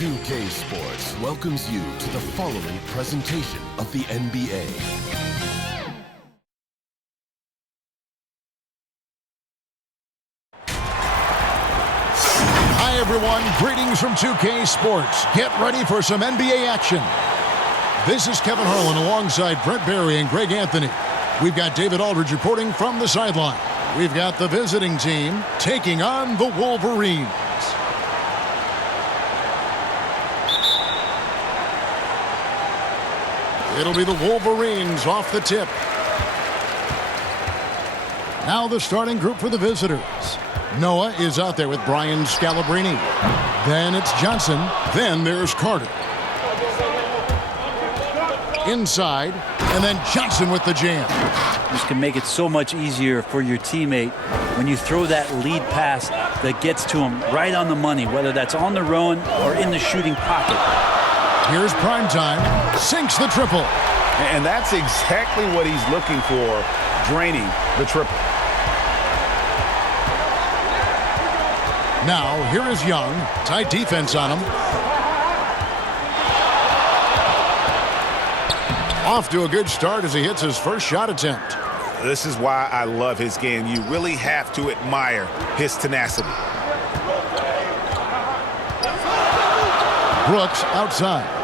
2K Sports welcomes you to the following presentation of the NBA. Hi everyone, greetings from 2K Sports. Get ready for some NBA action. This is Kevin Harlan alongside Brent Barry and Greg Anthony. We've got David Aldridge reporting from the sideline. We've got the visiting team taking on the Wolverines. It'll be the Wolverines off the tip. Now the starting group for the visitors. Noah is out there with Brian Scalabrine. Then it's Johnson. Then there's Carter. Inside, and then Johnson with the jam. This can make it so much easier for your teammate when you throw that lead pass that gets to him right on the money, whether that's on the run or in the shooting pocket. Here's Primetime, sinks the triple. And that's exactly what he's looking for, draining the triple. Now, here is Young. Tight defense on him. Off to a good start as he hits his first shot attempt. This is why I love his game. You really have to admire his tenacity. Brooks outside.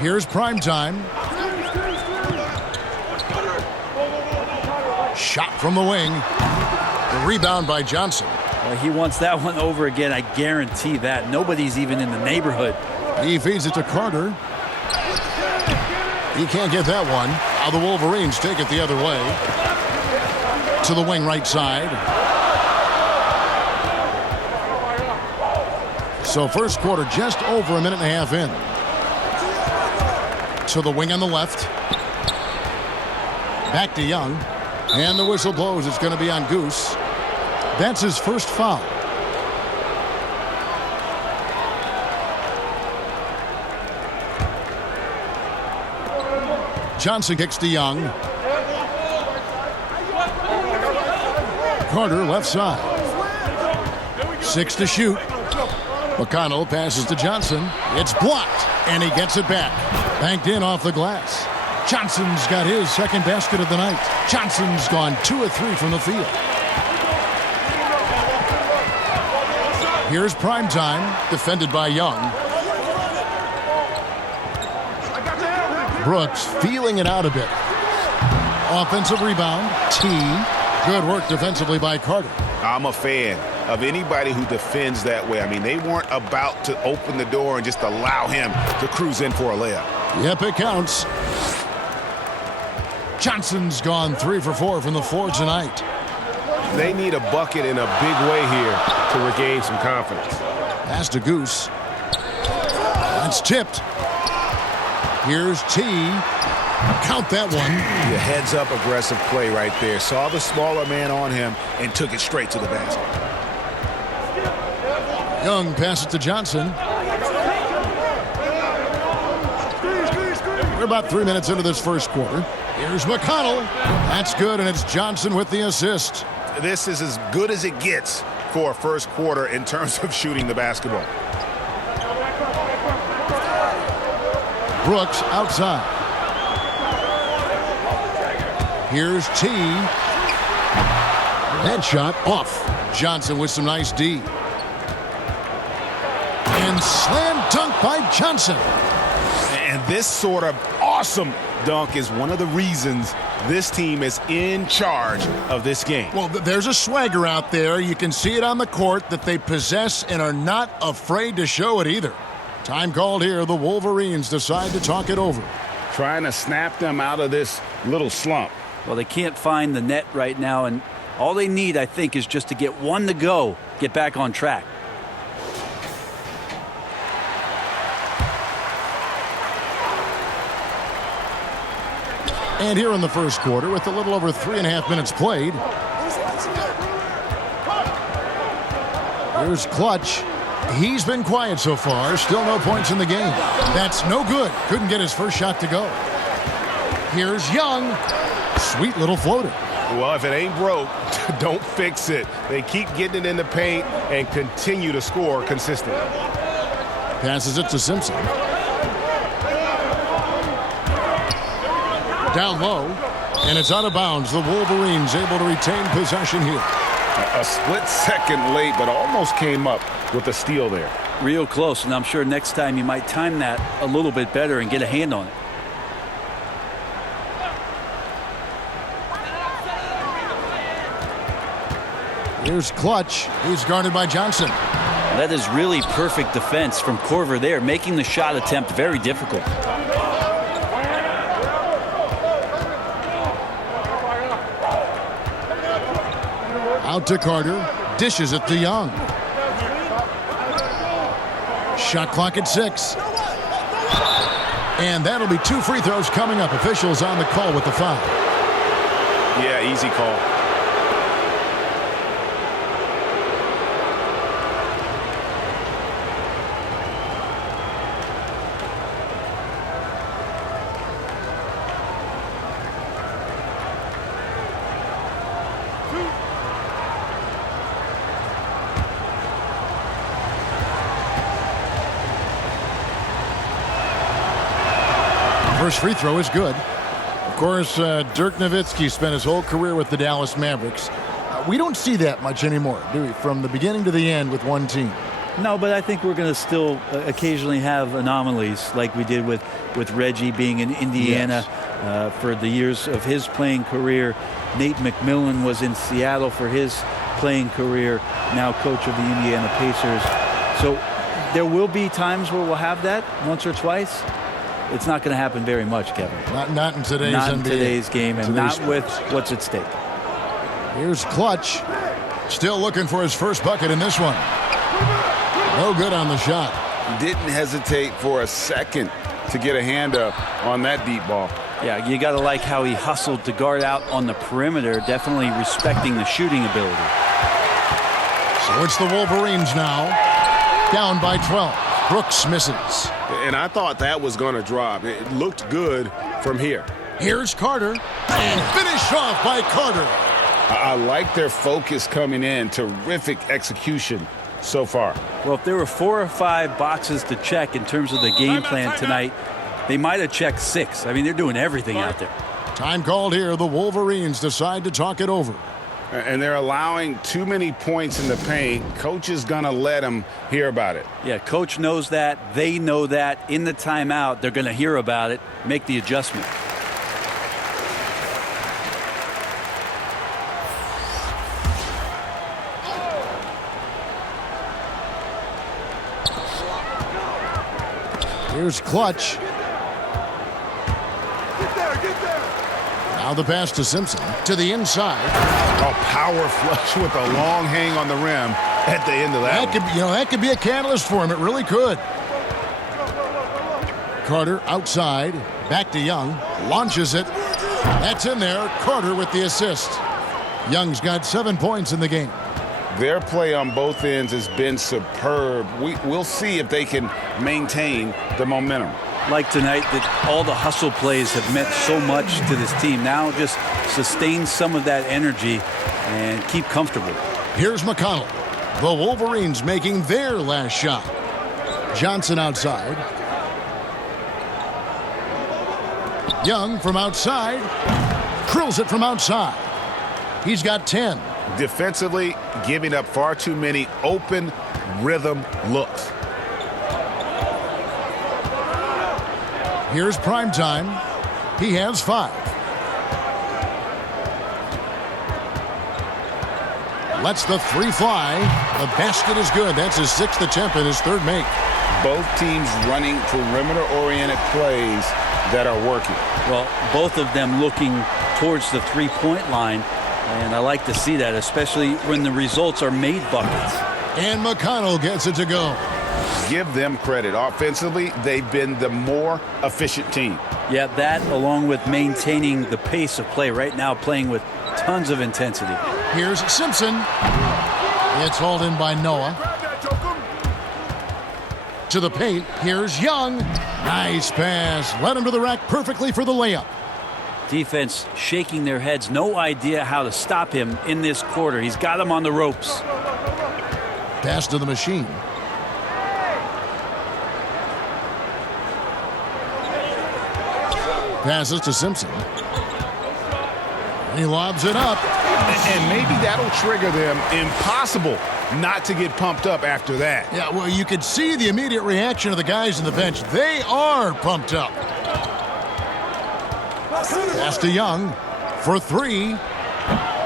Here's Primetime. Shot from the wing. The rebound by Johnson. Well, he wants that one over again, I guarantee that. Nobody's even in the neighborhood. He feeds it to Carter. He can't get that one. Now the Wolverines take it the other way. To the wing right side. So first quarter just over a minute and a half in. To the wing on the left. Back to Young. And the whistle blows. It's going to be on Goose. That's his first foul. Johnson kicks to Young. Carter left side. 6 to shoot. McConnell passes to Johnson. It's blocked, and he gets it back. Banked in off the glass. Johnson's got his second basket of the night. Johnson's gone 2 of 3 from the field. Here's Primetime, defended by Young. Brooks feeling it out a bit. Offensive rebound. T. Good work defensively by Carter. I'm a fan of anybody who defends that way. I mean, they weren't about to open the door and just allow him to cruise in for a layup. Yep, it counts. Johnson's gone 3 for 4 from the floor tonight. They need a bucket in a big way here to regain some confidence. Pass to Goose. That's tipped. Here's T. Count that one. The heads-up aggressive play right there. Saw the smaller man on him and took it straight to the basket. Young passes to Johnson. We're about 3 minutes into this first quarter. Here's McConnell. That's good, and it's Johnson with the assist. This is as good as it gets for a first quarter in terms of shooting the basketball. Brooks outside. Here's T. That shot off. Johnson with some nice D. And slam dunk by Johnson. And this sort of awesome dunk is one of the reasons this team is in charge of this game. Well, there's a swagger out there. You can see it on the court that they possess and are not afraid to show it either. Time called here. The Wolverines decide to talk it over. Trying to snap them out of this little slump. Well, they can't find the net right now, and all they need, I think, is just to get one to go, get back on track. And here in the first quarter, with a little over 3.5 minutes played, here's Clutch. He's been quiet so far. Still no points in the game. That's no good. Couldn't get his first shot to go. Here's Young. Sweet little floater. Well, if it ain't broke, don't fix it. They keep getting it in the paint and continue to score consistently. Passes it to Simpson. Down low, and it's out of bounds. The Wolverines able to retain possession here. A split second late, but almost came up with a steal there. Real close, and I'm sure next time you might time that a little bit better and get a hand on it. Here's Clutch. He's guarded by Johnson. That is really perfect defense from Korver there, making the shot attempt very difficult. Out to Carter. Dishes it to Young. Shot clock at 6. And that'll be 2 free throws coming up. Officials on the call with the foul. Yeah, easy call. First free throw is good. Of course, Dirk Nowitzki spent his whole career with the Dallas Mavericks. We don't see that much anymore, do we? From the beginning to the end with one team. No, but I think we're going to still occasionally have anomalies like we did with Reggie being in Indiana for the years of his playing career. Nate McMillan was in Seattle for his playing career, now coach of the Indiana Pacers. So there will be times where we'll have that once or twice. It's not going to happen very much, Kevin. Not in today's Not NBA. in today's game, and not with what's at stake. Here's Clutch. Still looking for his first bucket in this one. No good on the shot. Didn't hesitate for a second to get a hand up on that deep ball. Yeah, you got to like how he hustled to guard out on the perimeter, definitely respecting the shooting ability. So it's the Wolverines now. Down by 12. Brooks misses. And I thought that was going to drop. It looked good from here. Here's Carter. And finished off by Carter. I like their focus coming in. Terrific execution so far. Well, if there were 4 or 5 boxes to check in terms of the game plan tonight, they might have checked 6. I mean, they're doing everything out there. Time called here. The Wolverines decide to talk it over. And they're allowing too many points in the paint. Coach is going to let them hear about it. Yeah, coach knows that. They know that. In the timeout, they're going to hear about it, make the adjustment. Here's Clutch. Now the pass to Simpson. To the inside. A power flush with a long hang on the rim at the end of that. That could be a catalyst for him. It really could. Carter outside. Back to Young. Launches it. That's in there. Carter with the assist. Young's got 7 points in the game. Their play on both ends has been superb. We'll see if they can maintain the momentum. Like tonight, that all the hustle plays have meant so much to this team. Now just sustain some of that energy and keep comfortable. Here's McConnell. The Wolverines making their last shot. Johnson outside. Young from outside. Krills it from outside. He's got 10. Defensively, giving up far too many open rhythm looks. Here's prime time. He has 5. Lets the 3 fly. The basket is good. That's his 6th attempt and his 3rd make. Both teams running perimeter-oriented plays that are working. Well, both of them looking towards the three-point line, and I like to see that, especially when the results are made buckets. And McConnell gets it to go. Give them credit. Offensively, they've been the more efficient team. Yeah, that along with maintaining the pace of play right now, playing with tons of intensity. Here's Simpson. It's hauled in by Noah. To the paint. Here's Young. Nice pass. Led him to the rack perfectly for the layup. Defense shaking their heads. No idea how to stop him in this quarter. He's got him on the ropes. Pass to the machine. Passes to Simpson. He lobs it up. And maybe that'll trigger them. Impossible not to get pumped up after that. Yeah, well, you could see the immediate reaction of the guys on the bench. They are pumped up. Pass to Young for three.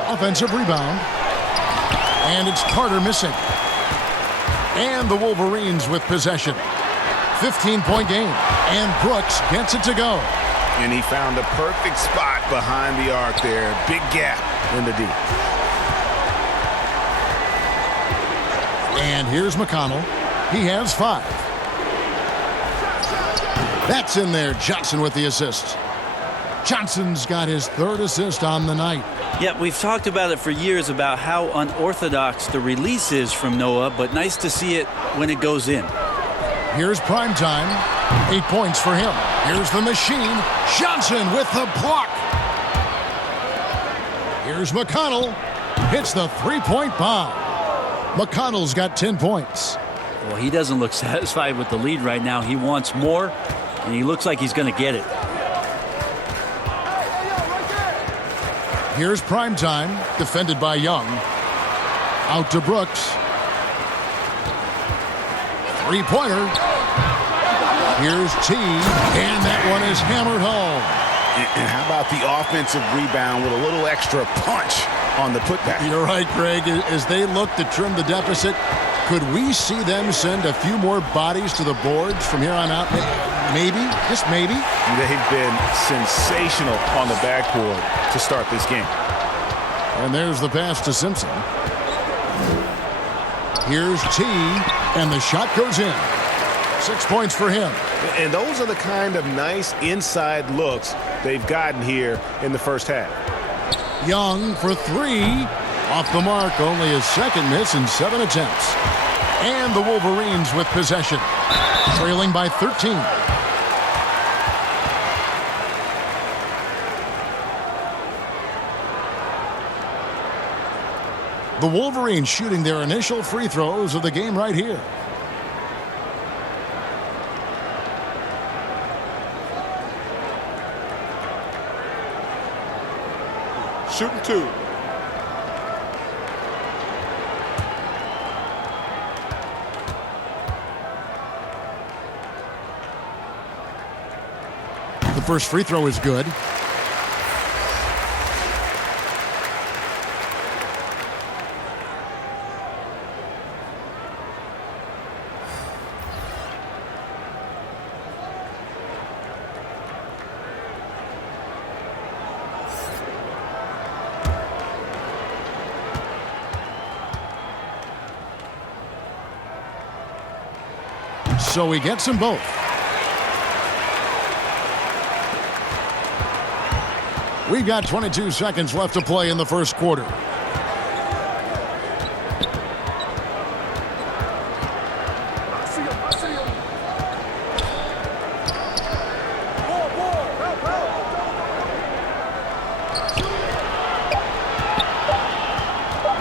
Offensive rebound. And it's Carter missing. And the Wolverines with possession. 15-point game. And Brooks gets it to go. And he found a perfect spot behind the arc there. Big gap in the D. And here's McConnell. He has 5. That's in there. Johnson with the assist. Johnson's got his 3rd assist on the night. Yeah, we've talked about it for years about how unorthodox the release is from Noah, but nice to see it when it goes in. Here's prime time. 8 points for him. Here's the machine. Johnson with the block. Here's McConnell. Hits the 3-point bomb. McConnell's got 10 points. Well, he doesn't look satisfied with the lead right now. He wants more, and he looks like he's going to get it. Here's prime time. Defended by Young. Out to Brooks. 3-pointer. Here's T, and that one is hammered home. And how about the offensive rebound with a little extra punch on the putback? You're right, Greg. As they look to trim the deficit, could we see them send a few more bodies to the boards from here on out? Maybe, just maybe. They've been sensational on the backboard to start this game. And there's the pass to Simpson. Here's T, and the shot goes in. 6 points for him. And those are the kind of nice inside looks they've gotten here in the first half. Young for 3. Off the mark, only his 2nd miss in 7 attempts. And the Wolverines with possession. Trailing by 13. The Wolverines shooting their initial free throws of the game right here. Shooting 2. The first free throw is good. So he gets them both. We've got 22 seconds left to play in the first quarter.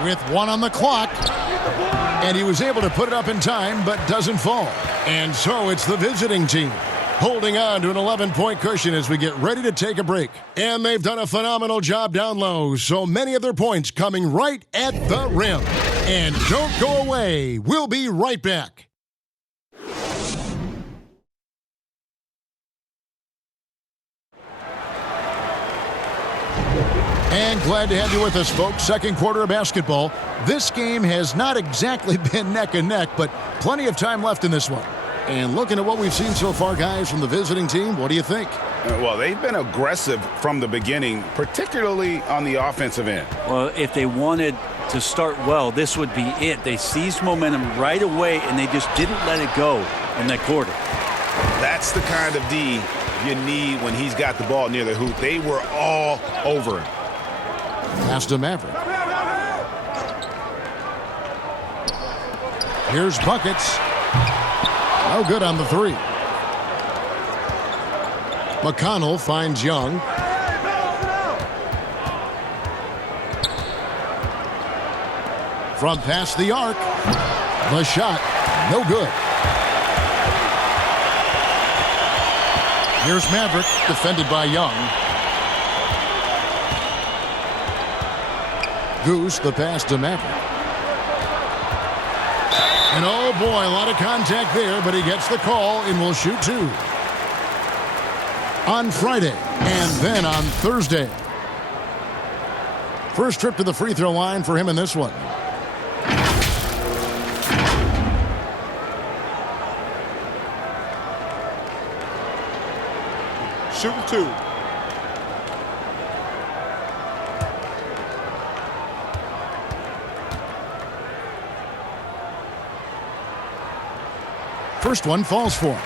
With 1 on the clock. And he was able to put it up in time, but doesn't fall. And so it's the visiting team holding on to an 11-point cushion as we get ready to take a break. And they've done a phenomenal job down low, so many of their points coming right at the rim. And don't go away. We'll be right back. And glad to have you with us, folks. Second quarter of basketball. This game has not exactly been neck and neck, but plenty of time left in this one. And looking at what we've seen so far, guys, from the visiting team, what do you think? Well, they've been aggressive from the beginning, particularly on the offensive end. Well, if they wanted to start well, this would be it. They seized momentum right away, and they just didn't let it go in that quarter. That's the kind of D you need when he's got the ball near the hoop. They were all over him. Pass to Maverick. Here's buckets. No good on the 3. McConnell finds Young. From past the arc. The shot, no good. Here's Maverick, defended by Young. Goose, the pass to Maverick. And oh boy, a lot of contact there, but he gets the call and will shoot two. On Friday and then on Thursday. First trip to the free throw line for him in this one. Shooting two. First one falls for him.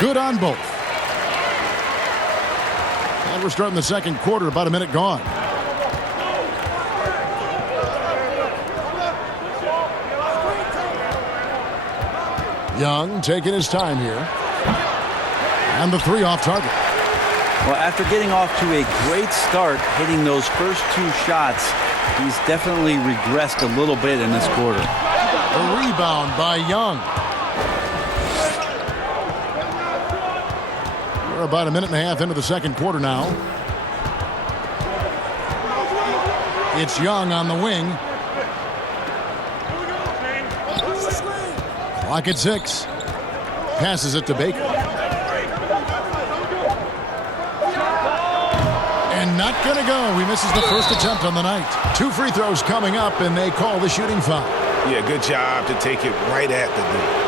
Good on both. And we're starting the second quarter, about a minute gone. Young taking his time here. And the three off target. Well, after getting off to a great start, hitting those first two shots, he's definitely regressed a little bit in this quarter. A rebound by Young. We're about a minute and a half into the second quarter now. It's Young on the wing. Clock at 6. Passes it to Baker. And not going to go. He misses the first attempt on the night. Two free throws coming up, and they call the shooting foul. Yeah, good job to take it right at the net.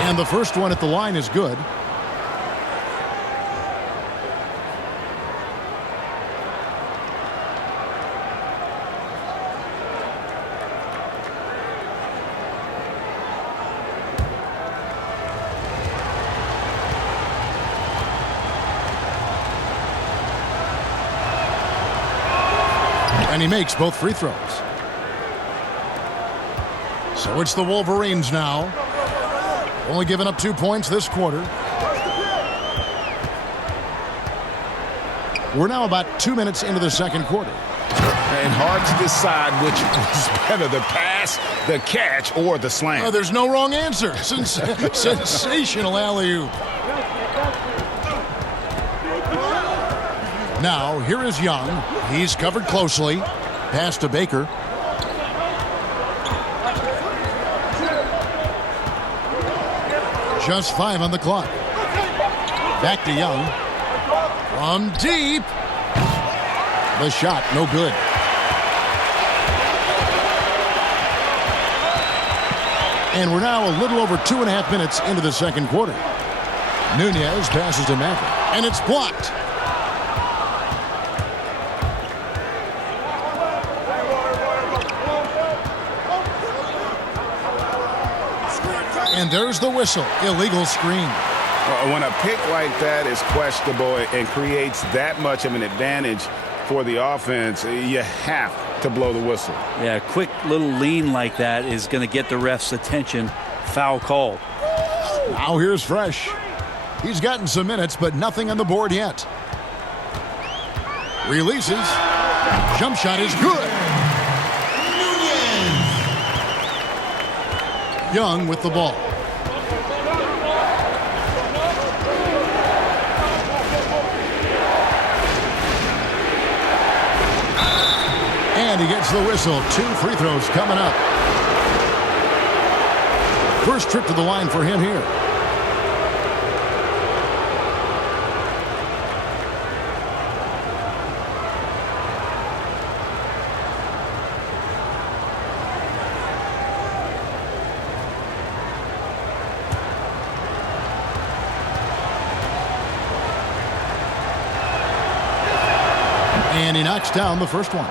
And the first one at the line is good. And he makes both free throws. So it's the Wolverines now. Only giving up 2 points this quarter. We're now about 2 minutes into the second quarter. And hard to decide which was better, the pass, the catch, or the slam. Oh, there's no wrong answer. Sensational alley-oop. Now, here is Young. He's covered closely. Pass to Baker. Just 5 on the clock. Back to Young. From deep. The shot, no good. And we're now a little over 2.5 minutes into the second quarter. Nunez passes to Maverick, and it's blocked. And there's the whistle. Illegal screen. When a pick like that is questionable and creates that much of an advantage for the offense, you have to blow the whistle. Yeah, a quick little lean like that is going to get the ref's attention. Foul call. Now here's Fresh. He's gotten some minutes, but nothing on the board yet. Releases. Jump shot is good. Young with the ball. And he gets the whistle. 2 free throws coming up. First trip to the line for him here. And he knocks down the first one.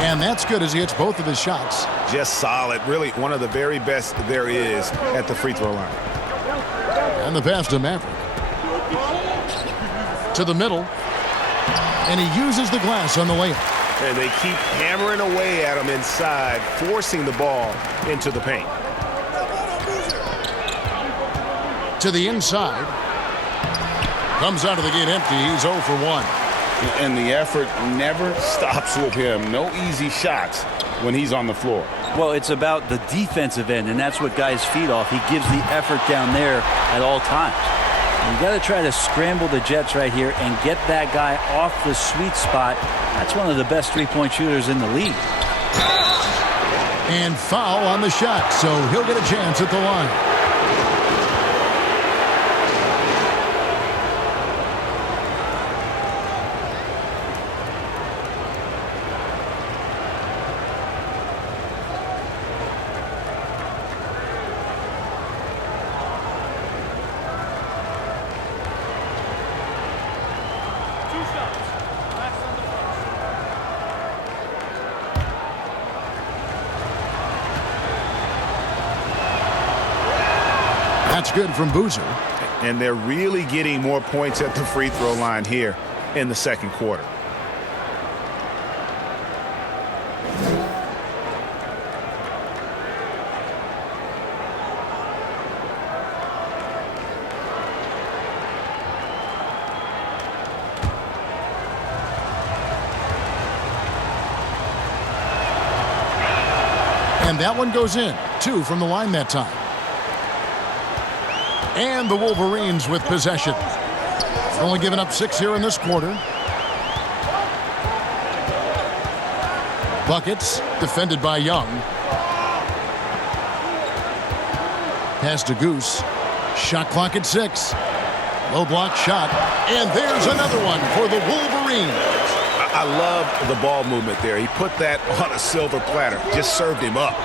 And that's good as he hits both of his shots. Just solid. Really one of the very best there is at the free throw line. And the pass to Maverick. To the middle. And he uses the glass on the layup. And they keep hammering away at him inside, forcing the ball into the paint. To the inside. Comes out of the gate empty. He's 0 for 1. And the effort never stops with him. No easy shots when he's on the floor. Well, it's about the defensive end, and that's what guys feed off. He gives the effort down there at all times. You got to try to scramble the Jets right here and get that guy off the sweet spot. That's one of the best three-point shooters in the league. And foul on the shot, so he'll get a chance at the line. That's good from Boozer. And they're really getting more points at the free throw line here in the second quarter. And that one goes in. 2 from the line that time. And the Wolverines with possession. They've only given up 6 here in this quarter. Buckets, defended by Young. Pass to Goose. Shot clock at 6. Low block shot. And there's another one for the Wolverines. I love the ball movement there. He put that on a silver platter. Just served him up.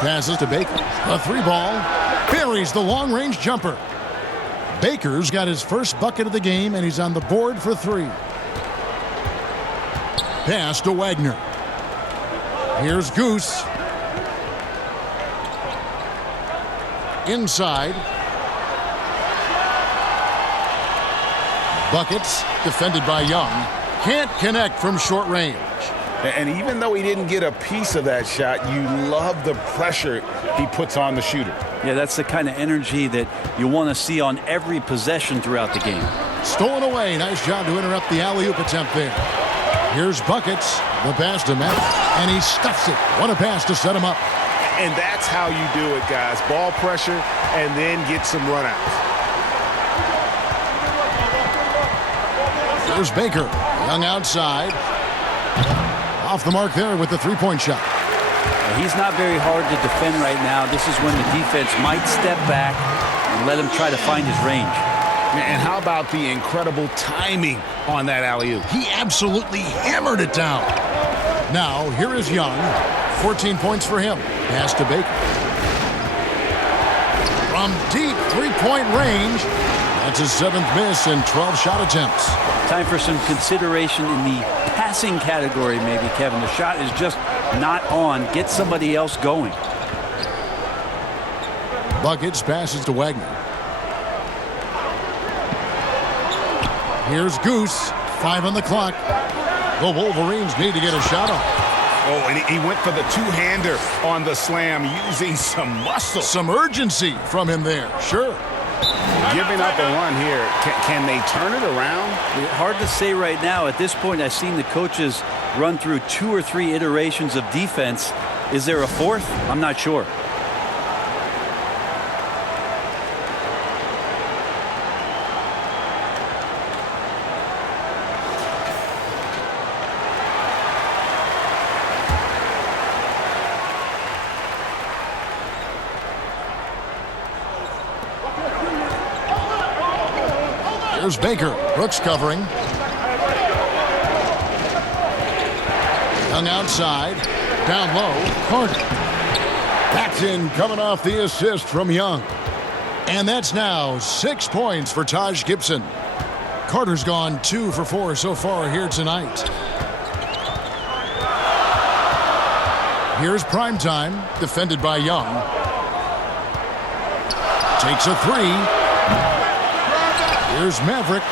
Passes to Baker. A 3-ball. Buries the long-range jumper. Baker's got his first bucket of the game, and he's on the board for 3. Pass to Wagner. Here's Goose. Inside. Buckets, defended by Young. Can't connect from short range. And even though he didn't get a piece of that shot, you love the pressure he puts on the shooter. Yeah, that's the kind of energy that you want to see on every possession throughout the game. Stolen away. Nice job to interrupt the alley-oop attempt there. Here's Buckets. The pass to Matt. And he stuffs it. What a pass to set him up. And that's how you do it, guys. Ball pressure and then get some runouts. There's Baker. Young outside. Off the mark there with the three-point shot. He's not very hard to defend right now. This is when the defense might step back and let him try to find his range. And how about the incredible timing on that alley-oop? He absolutely hammered it down. Now, here is Young. 14 points for him. Pass to Baker. From deep three-point range. That's his 7th miss in 12 shot attempts. Time for some consideration in the passing category, maybe, Kevin. The shot is just not on. Get somebody else going. Buckets passes to Wagner. Here's Goose. 5 on the clock. The Wolverines need to get a shot off. Oh, and he went for the two-hander on the slam using some muscle. Some urgency from him there. Sure. Giving up a run here. Can they turn it around? Hard to say right now. At this point, I've seen the coaches run through 2 or 3 iterations of defense. Is there a 4th? I'm not sure. Here's Baker. Brooks covering. Young outside. Down low. Carter. That's in, coming off the assist from Young. And that's now 6 points for Taj Gibson. Carter's gone 2 for 4 so far here tonight. Here's Primetime, defended by Young. Takes a 3. Here's Maverick.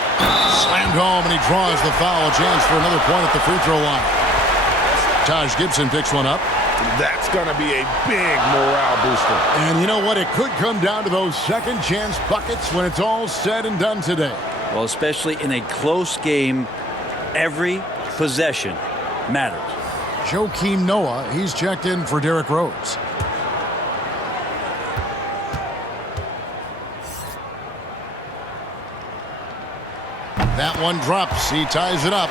Slammed home, and he draws the foul. Chance for another point at the free throw line. Taj Gibson picks one up. That's going to be a big morale booster. And you know what? It could come down to those second chance buckets when it's all said and done today. Well, especially in a close game, every possession matters. Joakim Noah, he's checked in for Derrick Rose. That one drops. He ties it up.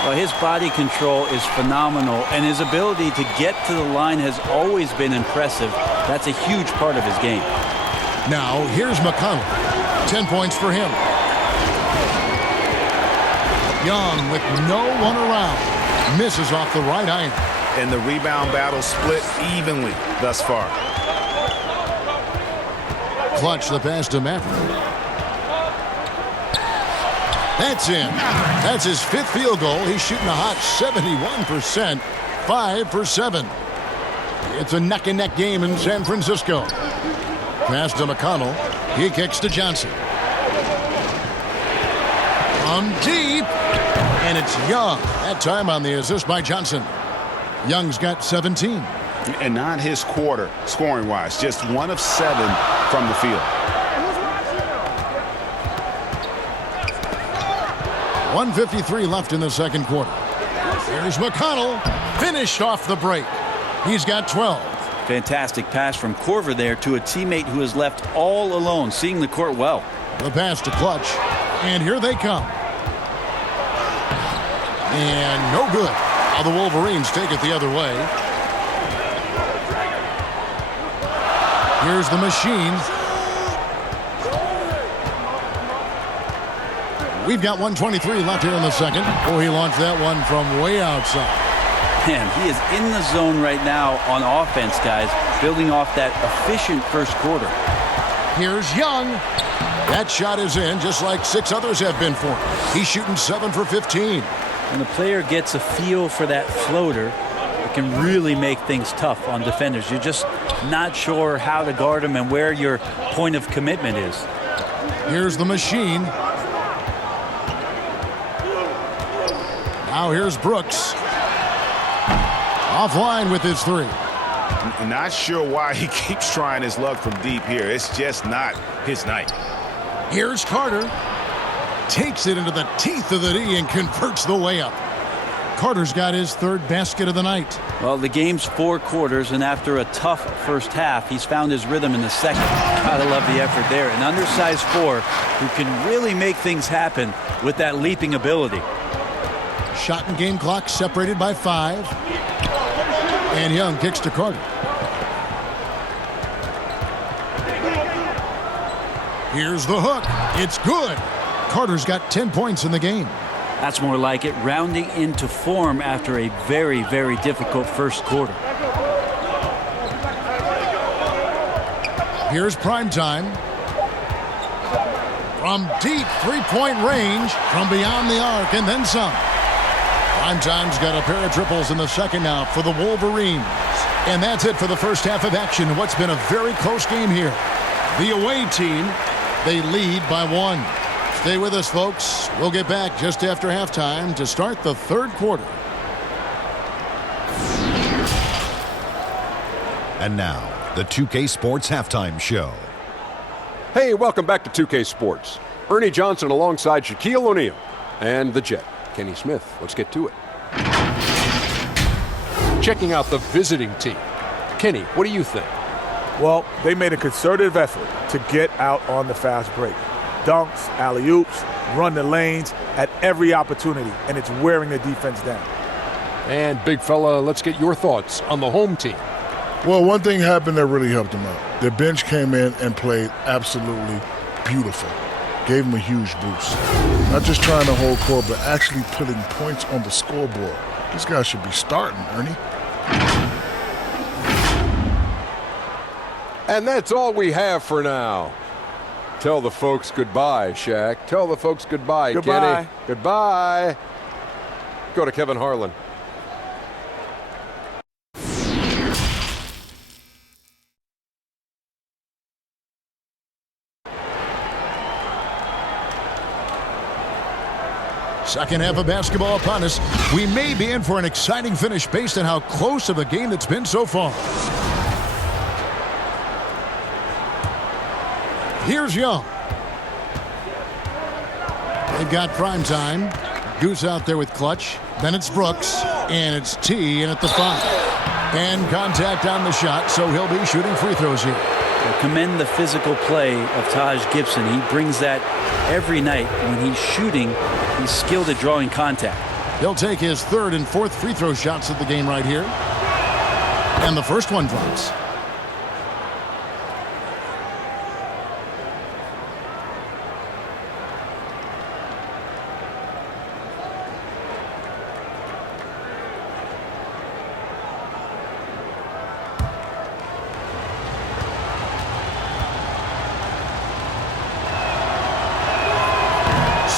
Well, his body control is phenomenal, and his ability to get to the line has always been impressive. That's a huge part of his game. Now, here's McConnell. 10 points for him. Young with no one around. Misses off the right iron. And the rebound battle split evenly thus far. Clutch the pass to Maverick. That's in. That's his 5th field goal. He's shooting a hot 71%. 5 for 7. It's a neck-and-neck game in San Francisco. Pass to McConnell. He kicks to Johnson. From deep. And it's Young. That time on the assist by Johnson. Young's got 17. And not his quarter, scoring-wise. Just 1 of 7 from the field. 1:53 left in the second quarter. Here's McConnell. Finished off the break. He's got 12. Fantastic pass from Korver there to a teammate who is left all alone, seeing the court well. The pass to Clutch. And here they come. And no good. Now the Wolverines take it the other way. Here's the machine. We've got 1:23 left here in the second. Oh, he launched that one from way outside. Man, he is in the zone right now on offense, guys, building off that efficient first quarter. Here's Young. That shot is in, just like 6 others have been for him. He's shooting 7 for 15. When the player gets a feel for that floater, it can really make things tough on defenders. You're just not sure how to guard him and where your point of commitment is. Here's the machine. Now here's Brooks. Offline with his 3. Not sure why he keeps trying his luck from deep here. It's just not his night. Here's Carter. Takes it into the teeth of the D and converts the layup. Carter's got his 3rd basket of the night. Well, the game's 4 quarters, and after a tough first half, he's found his rhythm in the second. Gotta love the effort there. An undersized 4 who can really make things happen with that leaping ability. Shot and game clock separated by 5. And Young kicks to Carter. Here's the hook. It's good. Carter's got 10 points in the game. That's more like it, rounding into form after a very, very difficult first quarter. Here's Primetime. From deep 3-point range, from beyond the arc, and then some. Primetime's got a pair of triples in the second now for the Wolverines. And that's it for the first half of action. What's been a very close game here. The away team, they lead by 1. Stay with us, folks. We'll get back just after halftime to start the 3rd quarter. And now, the 2K Sports Halftime Show. Hey, welcome back to 2K Sports. Ernie Johnson alongside Shaquille O'Neal and the Jet, Kenny Smith. Let's get to it. Checking out the visiting team. Kenny, what do you think? Well, they made a concerted effort to get out on the fast break. Dunks, alley-oops, run the lanes at every opportunity, and it's wearing the defense down. And big fella, let's get your thoughts on the home team. Well, one thing happened that really helped them out. Their bench came in and played absolutely beautiful. gave him a huge boost. Not just trying to hold court, but actually putting points on the scoreboard. This guy should be starting, Ernie. And that's all we have for now. Tell the folks goodbye, Shaq. Tell the folks goodbye, Goodbye. Kenny. Goodbye. Go to Kevin Harlan. Second half of basketball upon us. We may be in for an exciting finish based on how close of a game it's been so far. Here's Young. They've got prime time. Goose out there with clutch. Then it's Brooks. And it's T in at the 5. And contact on the shot, so he'll be shooting free throws here. I commend the physical play of Taj Gibson. He brings that every night. When he's shooting, he's skilled at drawing contact. He'll take his third and fourth free throw shots of the game right here. And the first one drops.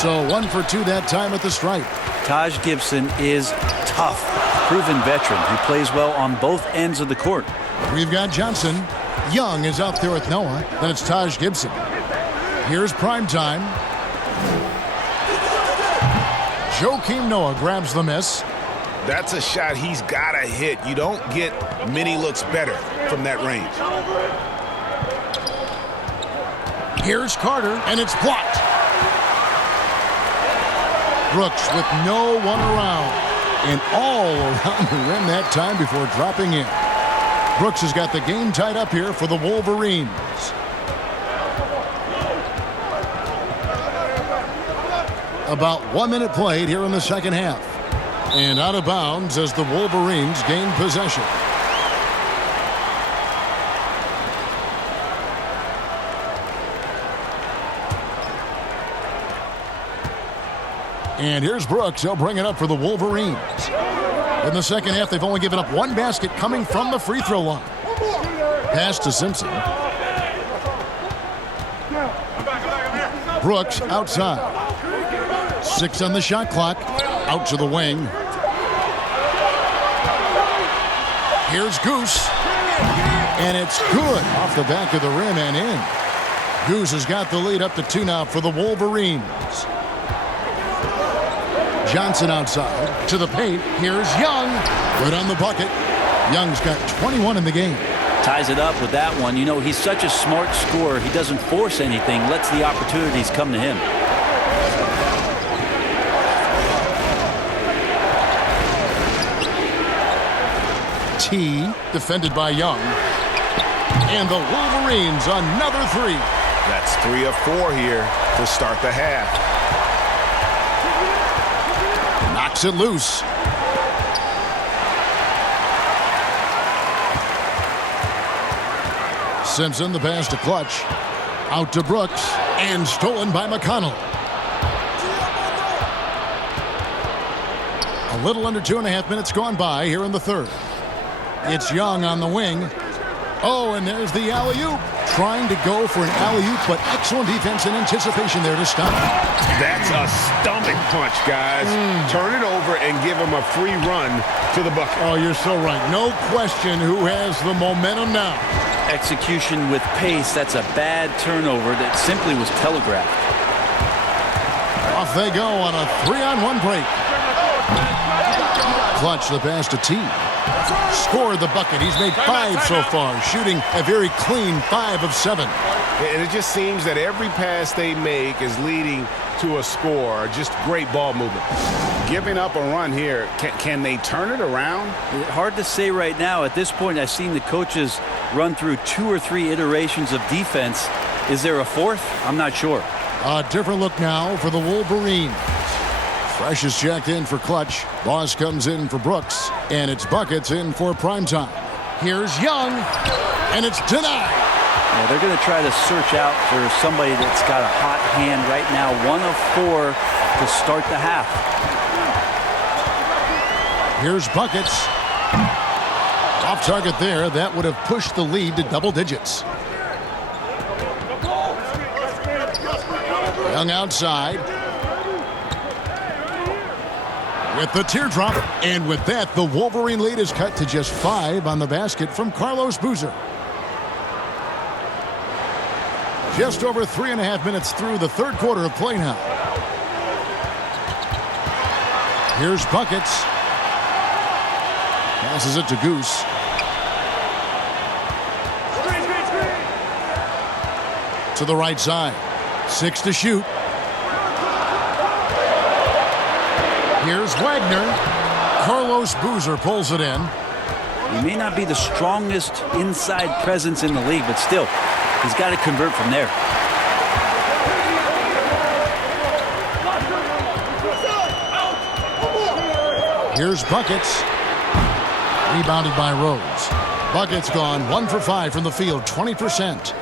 So 1 for 2 that time at the stripe. Taj Gibson is tough, proven veteran. He plays well on both ends of the court. We've got Johnson. Young is out there with Noah. Then it's Taj Gibson. Here's prime time. Joakim Noah grabs the miss. That's a shot he's got to hit. You don't get many looks better from that range. Here's Carter, and it's blocked. Brooks with no one around. And all around the rim that time before dropping in. Brooks has got the game tied up here for the Wolverines. About 1 minute played here in the second half. And out of bounds as the Wolverines gain possession. And here's Brooks. He'll bring it up for the Wolverines. In the second half, they've only given up one basket coming from the free throw line. Pass to Simpson. Brooks outside. 6 on the shot clock. Out to the wing. Here's Goose. And it's good off the back of the rim and in. Goose has got the lead up to 2 now for the Wolverines. Johnson outside to the paint. Here's Young. Right on the bucket. Young's got 21 in the game. Ties it up with that one. You know, he's such a smart scorer. He doesn't force anything, lets the opportunities come to him. T defended by Young. And the Wolverines another 3. That's 3 of 4 here to start the half. Knocks it loose. Simpson, the pass to Clutch. Out to Brooks. And stolen by McConnell. A little under 2.5 minutes gone by here in the third. It's Young on the wing. Oh, and there's the alley-oop. Trying to go for an alley-oop, but excellent defense and anticipation there to stop. That's a stomach punch, guys. Turn it over and give him a free run to the bucket. Oh, you're so right. No question who has the momentum now. Execution with pace. That's a bad turnover that simply was telegraphed. Off they go on a 3-on-1 break. Clutch the pass to T. Scored the bucket. He's made 5 so far, shooting a very clean 5 of 7. And it just seems that every pass they make is leading to a score. Just great ball movement. Giving up a run here. Can they turn it around? Hard to say right now. At this point, I've seen the coaches run through 2 or 3 iterations of defense. Is there a 4th? I'm not sure. A different look now for the Wolverines. Fresh is checked in for Clutch. Boss comes in for Brooks. And it's buckets in for primetime. Here's Young. And it's denied. Yeah, they're going to try to search out for somebody that's got a hot hand right now. 1 of 4 to start the half. Here's Buckets. Off target there. That would have pushed the lead to double digits. Young outside. With the teardrop. And with that, the Wolverine lead is cut to just 5 on the basket from Carlos Boozer. Just over 3.5 minutes through the third quarter of play now. Here's Buckets. Passes it to Goose. To the right side. 6 to shoot. Here's Wagner. Carlos Boozer pulls it in. He may not be the strongest inside presence in the league, but still, he's got to convert from there. Here's Buckets. Rebounded by Rose. Buckets gone 1 for 5 from the field, 20%.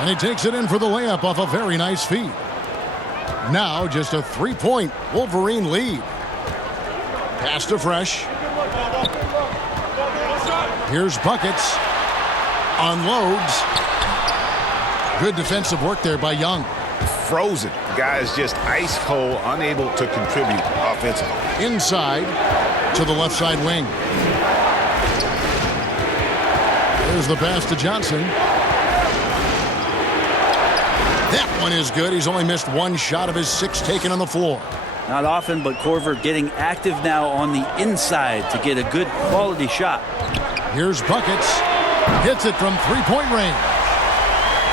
And he takes it in for the layup off a very nice feed. Now just a 3-point Wolverine lead. Pass to Fresh. Here's Buckets. Unloads. Good defensive work there by Young. Frozen. Guys just ice cold, unable to contribute offensively. Inside to the left side wing. There's the pass to Johnson. That one is good. He's only missed 1 shot of his 6 taken on the floor. Not often, but Korver getting active now on the inside to get a good quality shot. Here's Buckets. Hits it from 3-point range.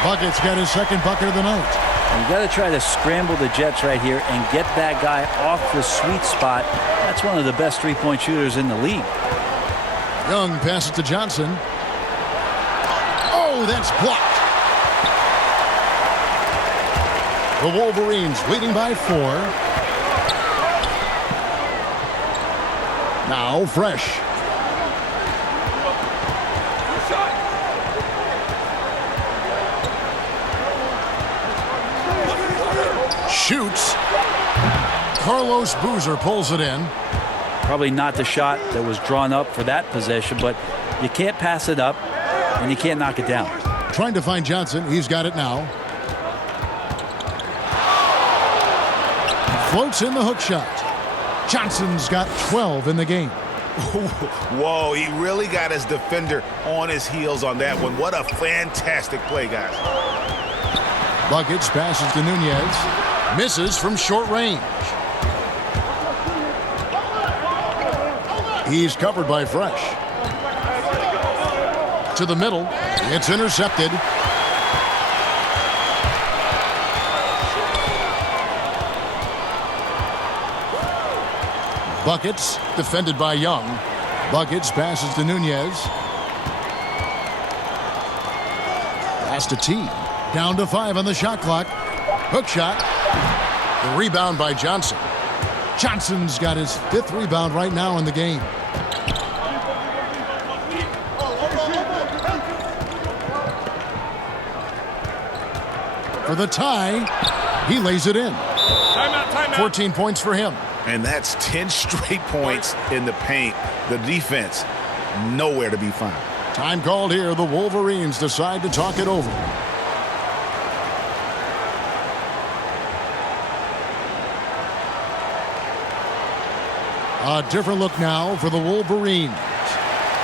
Buckets got his 2nd bucket of the night. You got to try to scramble the Jets right here and get that guy off the sweet spot. That's one of the best 3-point shooters in the league. Young passes to Johnson. Oh, that's blocked. The Wolverines leading by 4. Now Fresh. Shoots. Carlos Boozer pulls it in. Probably not the shot that was drawn up for that possession, but you can't pass it up and you can't knock it down. Trying to find Johnson. He's got it now. Floats in the hook shot. Johnson's got 12 in the game. Whoa, he really got his defender on his heels on that one. What a fantastic play, guys. Buckets passes to Nunez. Misses from short range. He's covered by Fresh. To the middle. It's intercepted. Buckets defended by Young. Buckets passes to Nunez. Pass to T. Down to 5 on the shot clock. Hook shot. The rebound by Johnson. Johnson's got his 5th rebound right now in the game. For the tie, he lays it in. Timeout. 14 points for him. And that's 10 straight points in the paint. The defense, nowhere to be found. Time called here. The Wolverines decide to talk it over. A different look now for the Wolverines.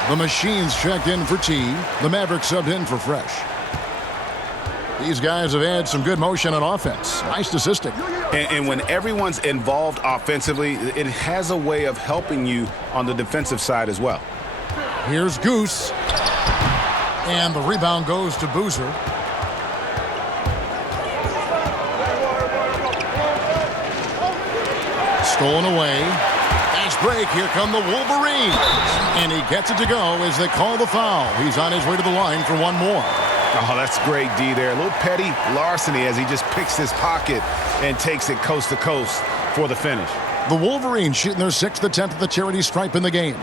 The Machines checked in for T. The Mavericks subbed in for Fresh. These guys have had some good motion on offense. Nice assisting. And when everyone's involved offensively, it has a way of helping you on the defensive side as well. Here's Goose. And the rebound goes to Boozer. Stolen away. Fast break. Here come the Wolverines. And he gets it to go as they call the foul. He's on his way to the line for one more. Oh, that's great, D there. A little petty larceny as he just picks his pocket and takes it coast to coast for the finish. The Wolverines shooting their 6th attempt at the charity stripe in the game.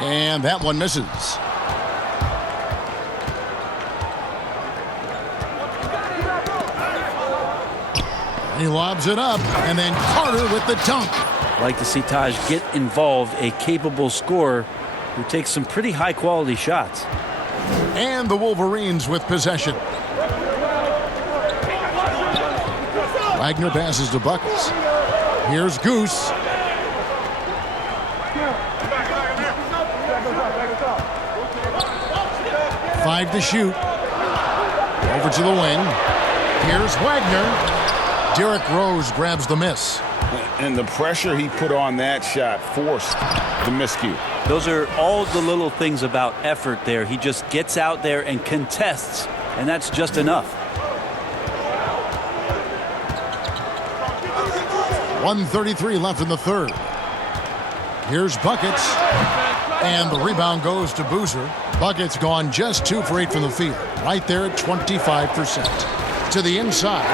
And that one misses. He lobs it up, and then Carter with the dunk. Like to see Taj get involved, a capable scorer who takes some pretty high-quality shots. And the Wolverines with possession. Wagner passes to Buckets. Here's Goose. Five to shoot. Over to the wing. Here's Wagner. Derrick Rose grabs the miss. And the pressure he put on that shot forced the miscue. Those are all the little things about effort there. He just gets out there and contests, and that's just enough. 1:33 left in the third. Here's Buckets. And the rebound goes to Boozer. Buckets gone just 2 for 8 from the field. Right there at 25%. To the inside.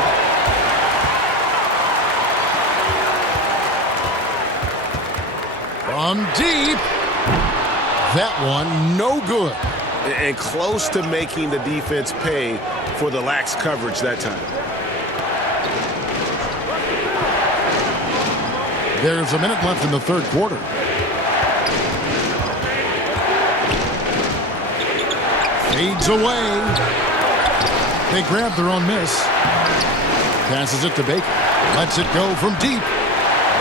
From deep. That one no good. And close to making the defense pay for the lax coverage that time. There's a minute left in the third quarter. Fades away. They grab their own miss. Passes it to Baker. Lets it go from deep.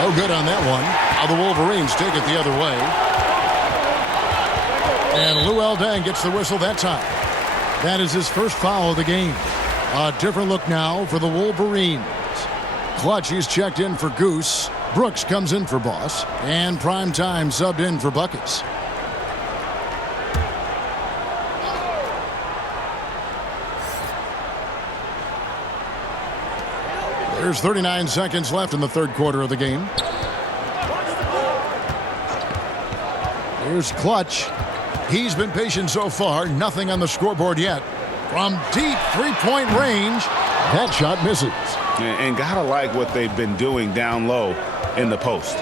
No good on that one. Now the Wolverines take it the other way. And Lou Eldang gets the whistle that time. That is his first foul of the game. A different look now for the Wolverines. Clutch, he's checked in for Goose. Brooks comes in for Boss. And Prime Time subbed in for Buckets. There's 39 seconds left in the third quarter of the game. Here's Clutch. He's been patient so far. Nothing on the scoreboard yet. From deep three-point range, that shot misses. And gotta like what they've been doing down low in the post.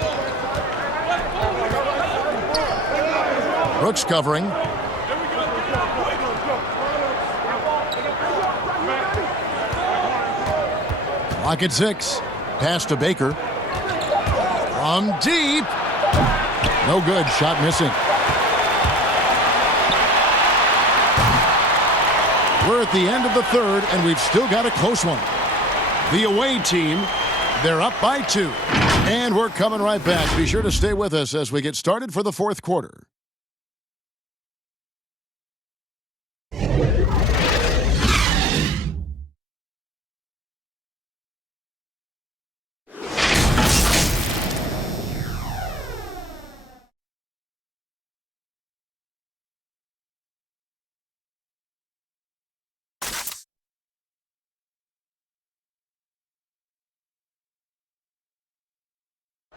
Brooks covering. Clock at 6. Pass to Baker. From deep. No good. Shot missing. We're at the end of the third, and we've still got a close one. The away team, they're up by 2. And we're coming right back. Be sure to stay with us as we get started for the fourth quarter.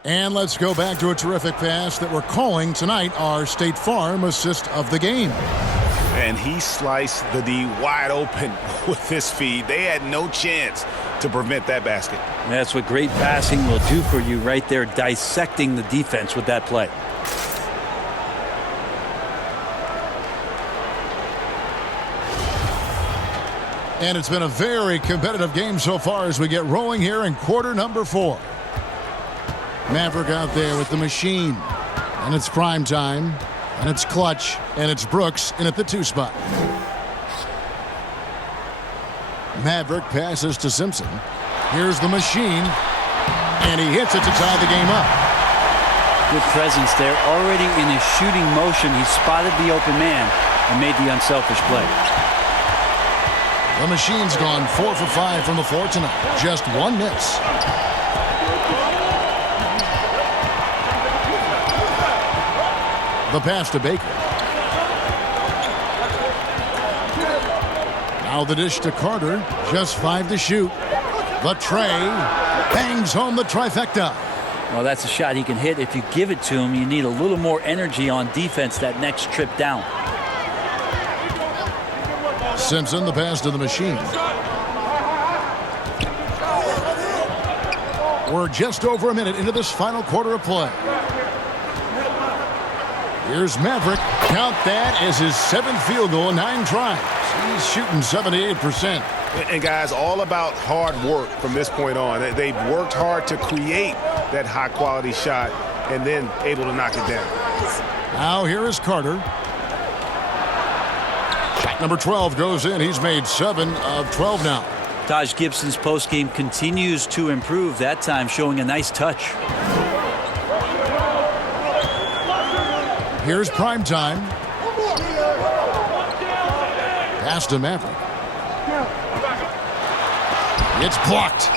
And let's go back to a terrific pass that we're calling tonight our State Farm assist of the game. And he sliced the D wide open with his feed. They had no chance to prevent that basket. That's what great passing will do for you right there, dissecting the defense with that play. And it's been a very competitive game so far as we get rolling here in quarter number 4. Maverick out there with the machine. And it's Prime Time. And it's Clutch. And it's Brooks in at the 2 spot. Maverick passes to Simpson. Here's the machine. And he hits it to tie the game up. Good presence there. Already in his shooting motion, he spotted the open man and made the unselfish play. The machine's gone 4 for 5 from the floor tonight. Just 1 miss. The pass to Baker. Now the dish to Carter. Just 5 to shoot. The tray bangs home the trifecta. Well, that's a shot he can hit. If you give it to him, you need a little more energy on defense that next trip down. Simpson, the pass to the machine. We're just over a minute into this final quarter of play. Here's Maverick. Count that as his 7th field goal in 9 tries. He's shooting 78%. And guys, all about hard work from this point on. They've worked hard to create that high-quality shot and then able to knock it down. Now here is Carter. Shot number 12 goes in. He's made 7 of 12 now. Taj Gibson's postgame continues to improve, that time showing a nice touch. Here's prime time. Pass to Maverick. It's blocked.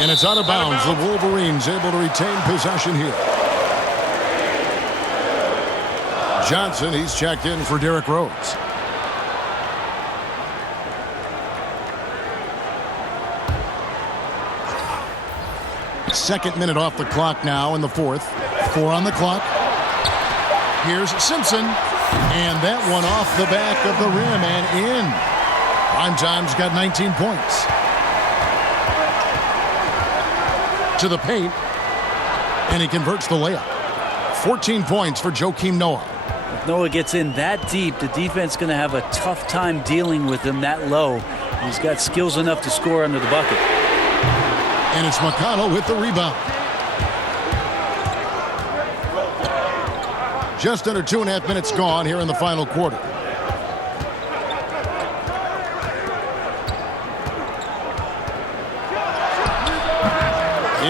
And it's out of bounds. The Wolverines able to retain possession here. Johnson, he's checked in for Derrick Rhodes. Second minute off the clock now in the 4th. 4 on the clock. Here's Simpson. And that one off the back of the rim and in. Primetime's got 19 points. To the paint. And he converts the layup. 14 points for Joakim Noah. If Noah gets in that deep, the defense is going to have a tough time dealing with him that low. He's got skills enough to score under the bucket. And it's McConnell with the rebound. Just under 2.5 minutes gone here in the final quarter.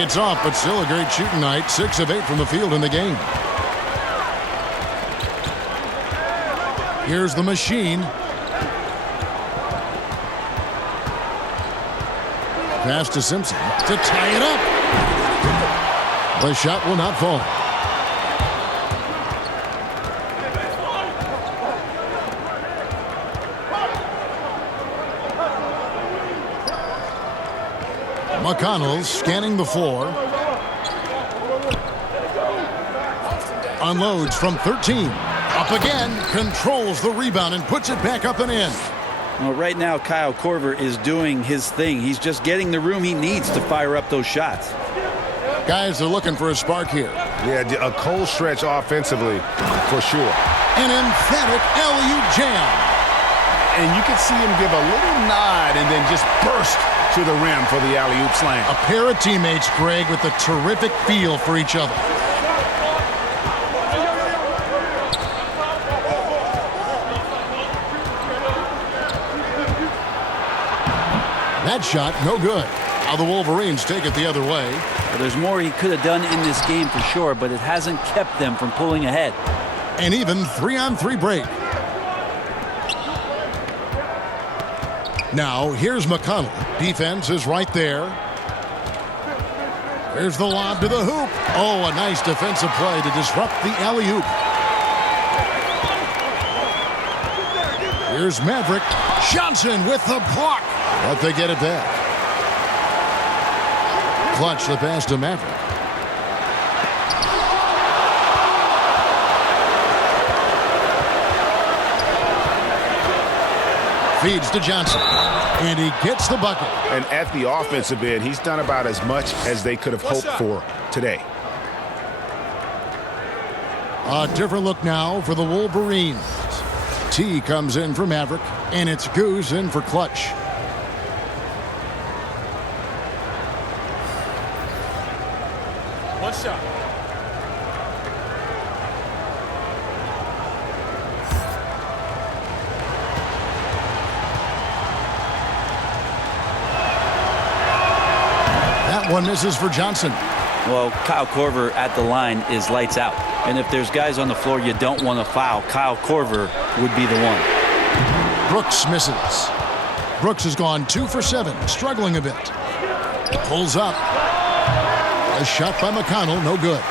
It's off, but still a great shooting night. 6 of 8 from the field in the game. Here's the machine. Pass to Simpson to tie it up. The shot will not fall. McConnell scanning the floor. Unloads from 13. Up again. Controls the rebound and puts it back up and in. Well, right now, Kyle Korver is doing his thing. He's just getting the room he needs to fire up those shots. Guys are looking for a spark here. Yeah, a cold stretch offensively, for sure. An emphatic alley-oop jam. And you can see him give a little nod and then just burst to the rim for the alley-oop slam. A pair of teammates, Greg, with a terrific feel for each other. That shot, no good. Now the Wolverines take it the other way. Well, there's more he could have done in this game for sure, but it hasn't kept them from pulling ahead. An even 3-on-3 break. Now, here's McConnell. Defense is right there. There's the lob to the hoop. Oh, a nice defensive play to disrupt the alley-oop. Here's Maverick. Johnson with the block. But they get it back. Clutch the pass to Maverick. Feeds to Johnson. And he gets the bucket. And at the offensive end, he's done about as much as they could have hoped for today. A different look now for the Wolverines. T comes in for Maverick, and it's Goose in for Clutch. One shot. That one misses for Johnson. Well, Kyle Korver at the line is lights out. And if there's guys on the floor you don't want to foul, Kyle Korver would be the one. Brooks misses. Brooks has gone 2 for 7, struggling a bit. Pulls up. A shot by McConnell, no good.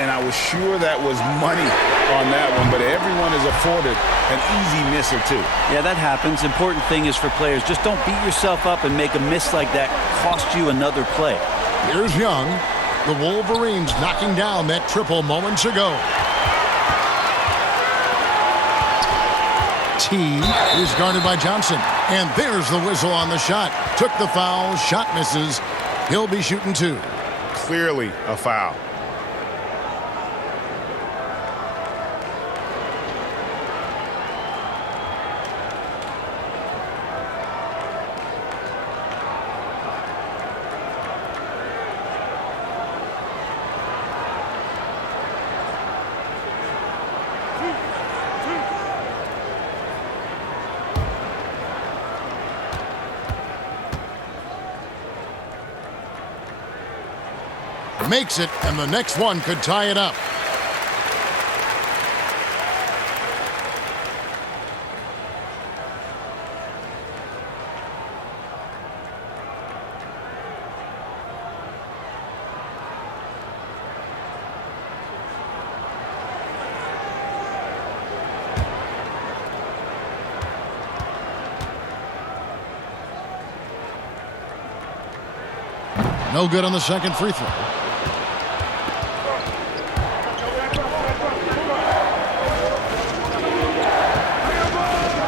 And I was sure that was money on that one, but everyone is afforded an easy miss or two. Yeah, that happens. Important thing is for players, just don't beat yourself up and make a miss like that cost you another play. Here's Young. The Wolverines knocking down that triple moments ago. T is guarded by Johnson. And there's the whistle on the shot. Took the foul, shot misses. He'll be shooting 2. Clearly a foul. Makes it, and the next one could tie it up. No good on the second free throw.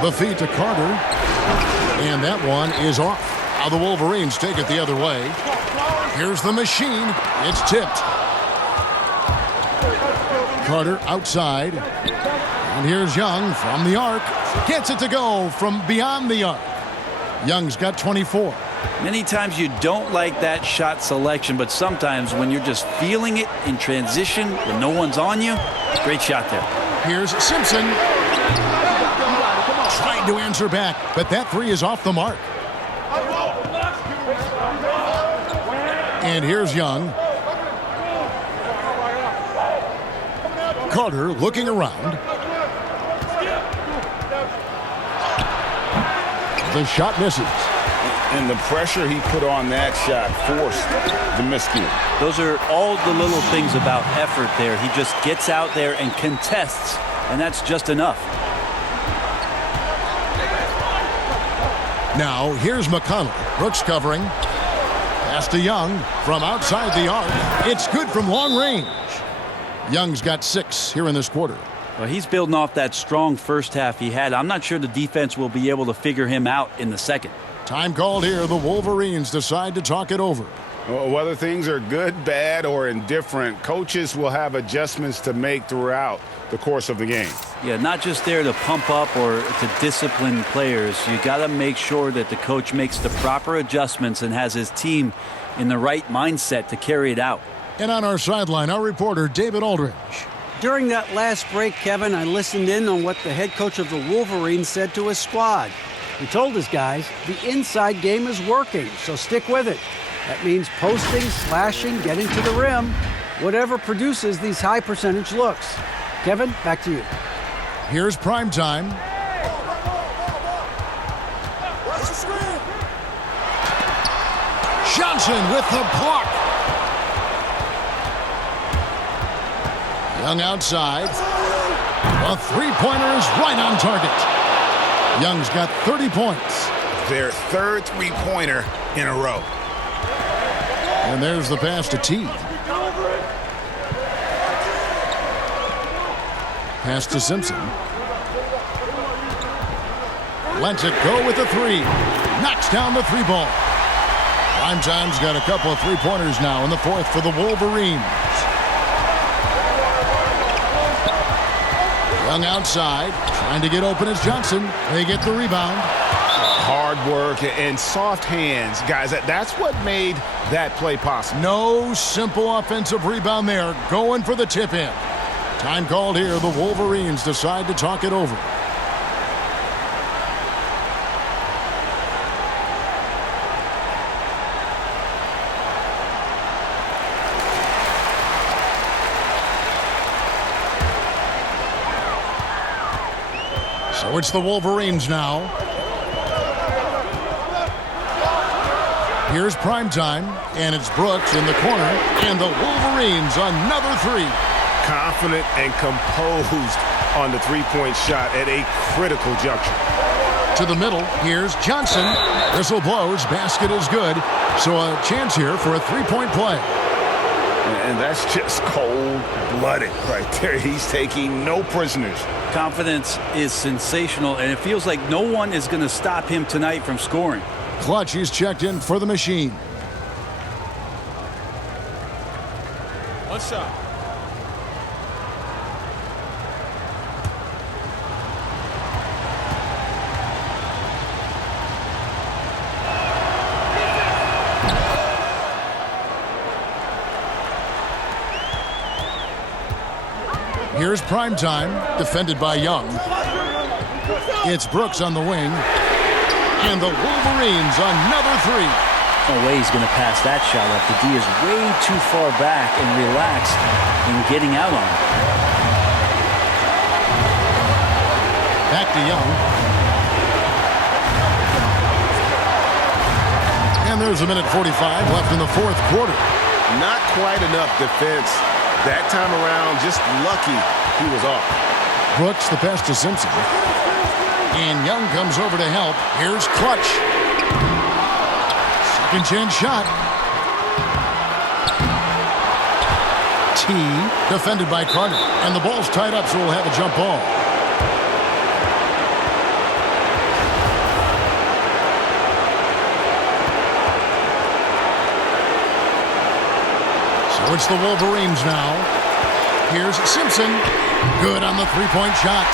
The feed to Carter. And that one is off. Now the Wolverines take it the other way. Here's the machine. It's tipped. Carter outside. And here's Young from the arc. Gets it to go from beyond the arc. Young's got 24. Many times you don't like that shot selection, but sometimes when you're just feeling it in transition when no one's on you, great shot there. Here's Simpson. Trying to answer back, but that three is off the mark. And here's Young. Carter looking around. The shot misses. And the pressure he put on that shot forced the miscue. Those are all the little things about effort there. He just gets out there and contests, and that's just enough. Now, here's McConnell. Brooks covering. Pass to Young from outside the arc. It's good from long range. Young's got 6 here in this quarter. Well, he's building off that strong first half he had. I'm not sure the defense will be able to figure him out in the second. Time called here. The Wolverines decide to talk it over. Well, whether things are good, bad, or indifferent, coaches will have adjustments to make throughout the course of the game. Yeah, not just there to pump up or to discipline players. You got to make sure that the coach makes the proper adjustments and has his team in the right mindset to carry it out. And on our sideline, our reporter, David Aldridge. During that last break, Kevin, I listened in on what the head coach of the Wolverines said to his squad. He told his guys the inside game is working, so stick with it. That means posting, slashing, getting to the rim, whatever produces these high percentage looks. Kevin, back to you. Here's prime time. Johnson with the block. Young outside. The three-pointer is right on target. Young's got 30 points. Their third three-pointer in a row. And there's the pass to T. Pass to Simpson. Lets it go with the three. Knocks down the three ball. Primetime's got a couple of three-pointers now in the fourth for the Wolverines. Young outside, trying to get open as Johnson. They get the rebound. Hard work and soft hands. Guys, that's what made that play possible. No simple offensive rebound there. Going for the tip-in. Time called here. The Wolverines decide to talk it over. So it's the Wolverines now. Here's primetime, and it's Brooks in the corner, and the Wolverines another three. Confident and composed on the three-point shot at a critical juncture. To the middle, here's Johnson. Whistle blows, basket is good. So a chance here for a three-point play. And that's just cold-blooded right there. He's taking no prisoners. Confidence is sensational, and it feels like no one is going to stop him tonight from scoring. Clutch, he's checked in for the machine. One shot. Here's primetime, defended by Young. It's Brooks on the wing. And the Wolverines another three. No way he's going to pass that shot up. The D is way too far back and relaxed in getting out on it. Back to Young. And there's a minute 45 left in the fourth quarter. Not quite enough defense that time around. Just lucky he was off. Brooks the pass to Simpson. And Young comes over to help. Here's Clutch. Second chance shot. T defended by Carter. And the ball's tied up, so we'll have a jump ball. So it's the Wolverines now. Here's Simpson. Good on the three-point shot.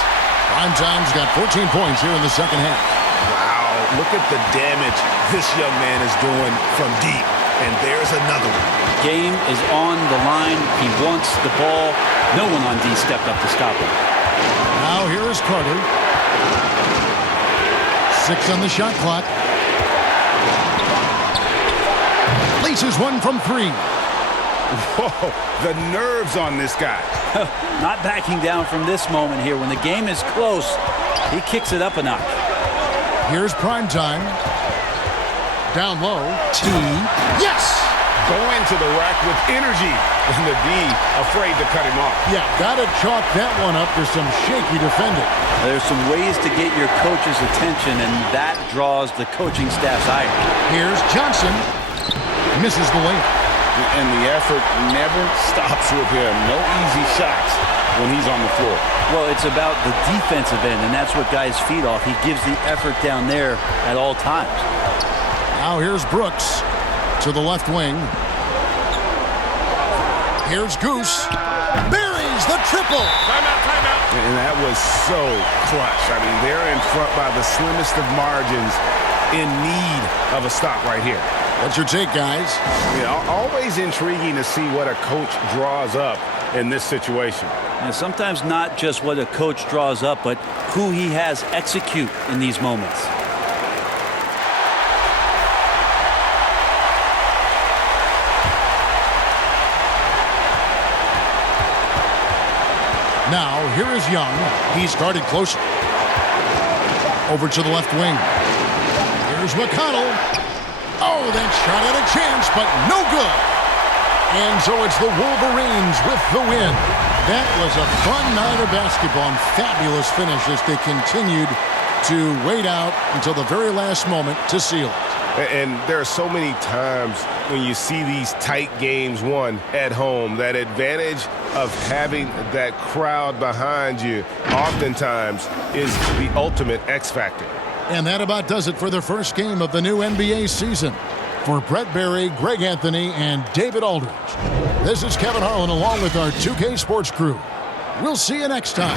Primetime's got 14 points here in the second half. Wow, look at the damage this young man is doing from deep. And there's another one. Game is on the line. He wants the ball. No one on D stepped up to stop him. Now here is Carter. 6 on the shot clock. Laces one from 3. Whoa, the nerves on this guy. Not backing down from this moment here. When the game is close, he kicks it up a notch. Here's Primetime. Down low. T. Yes! Going to the rack with energy. And the D afraid to cut him off. Yeah, gotta chalk that one up to some shaky defending. There's some ways to get your coach's attention, and that draws the coaching staff's ire. Here's Johnson. Misses the layup. And the effort never stops with him. No easy shots when he's on the floor. Well, it's about the defensive end, and that's what guys feed off. He gives the effort down there at all times. Now here's Brooks to the left wing. Here's Goose. Buries the triple. Timeout. And that was so clutch. I mean, they're in front by the slimmest of margins, in need of a stop right here. What's your take, guys? Yeah, always intriguing to see what a coach draws up in this situation. And sometimes not just what a coach draws up, but who he has execute in these moments. Now, here is Young. He's guarded closer. Over to the left wing. Here's McConnell. Oh, that shot had a chance, but no good. And so it's the Wolverines with the win. That was a fun night of basketball and fabulous finish as they continued to wait out until the very last moment to seal it. And there are so many times when you see these tight games won at home, that advantage of having that crowd behind you oftentimes is the ultimate X factor. And that about does it for the first game of the new NBA season. For Brett Barry, Greg Anthony, and David Aldridge, this is Kevin Harlan along with our 2K Sports crew. We'll see you next time.